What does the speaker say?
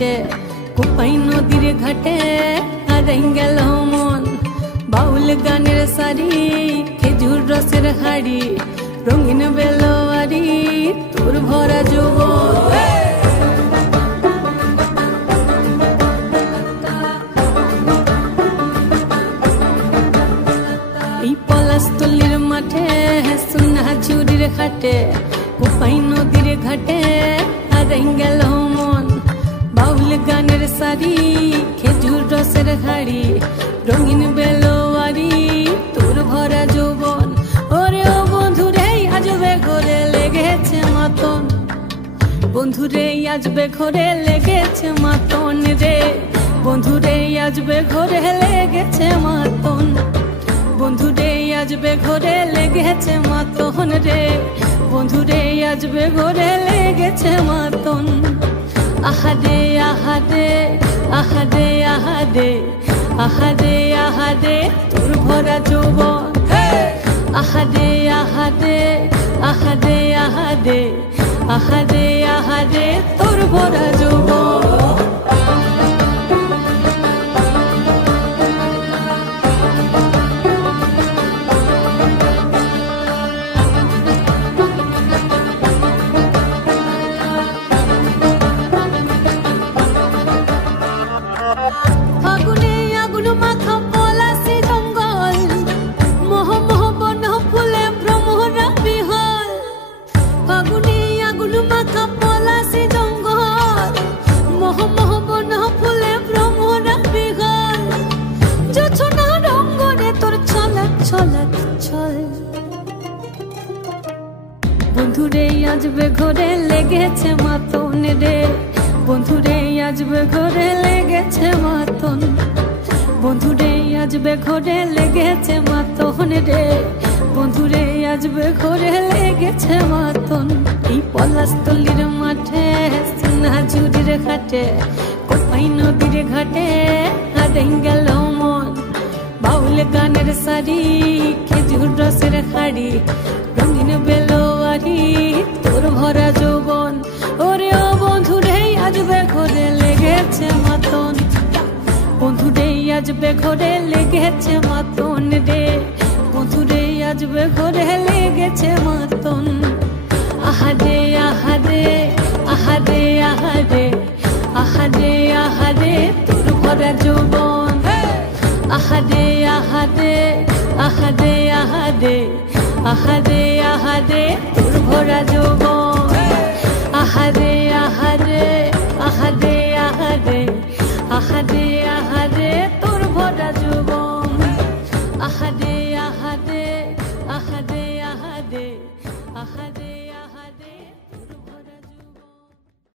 ঘাটে কোপাই নদীর ঘাটে হারাই গেল মন বাউল গানের সারি খেজুর রসের হাড়ি রঙিন বেলোয়ারি তোর ভরা যৌবন এই পলাশতলির মাঠে সোনা ঝুরির ঘাটে কোপাই নদীর ঘাটে হারাই গেল মন বাউল গানের সারি খেজুর রসের হাড়ি রঙিন বেলোয়ারি তোর ভরা যৌবন ওরে ও বন্ধুরে আজবে ঘরে লেগেছে মাতন বন্ধুরে আজবে ঘরে লেগেছে মাতন রে বন্ধুরে আজবে ঘরে লেগেছে মাতন বন্ধুরে আজবে ঘরে লেগেছে মাতন রে বন্ধুরে আজবে ঘরে লেগেছে মাতন আহারে আহারে আহারে আহারে আহারে আহারে তোর ভরা যৌবন আহারে আহারে আহারে আহারে আহারে আহারে তোর ভরা যৌবন বন্ধুরে আজবে ঘরে লেগেছে মাতন রে বন্ধুরে আজবে ঘরে লেগেছে মাতন বন্ধুরে আজবে ঘরে লেগেছে মাতন রে বন্ধুরে আজবে ঘরে লেগেছে মাতন এই পলাশতলির মাঠে সোনা ঝুরির ঘাটে কোপাই নদীর ঘাটে হারাই গেল মন বাউল গানের সারি খেজুর রসের হাড়ি রঙিন বেলোয়ারি তোর ভরা যৌবন ওরে ও বন্ধুরে আজবে ঘরে লেগেছে মাতন বন্ধুরে আজবে ঘরে লেগেছে মাতন রে বন্ধুরে আজবে ঘরে লেগেছে মাতন আহারে আহারে আহারে আহারে আহারে আহারে তোর ভরা যৌবন আহারে আহারে আহারে আহারে আহারে আহারে তোর ভরা যৌবন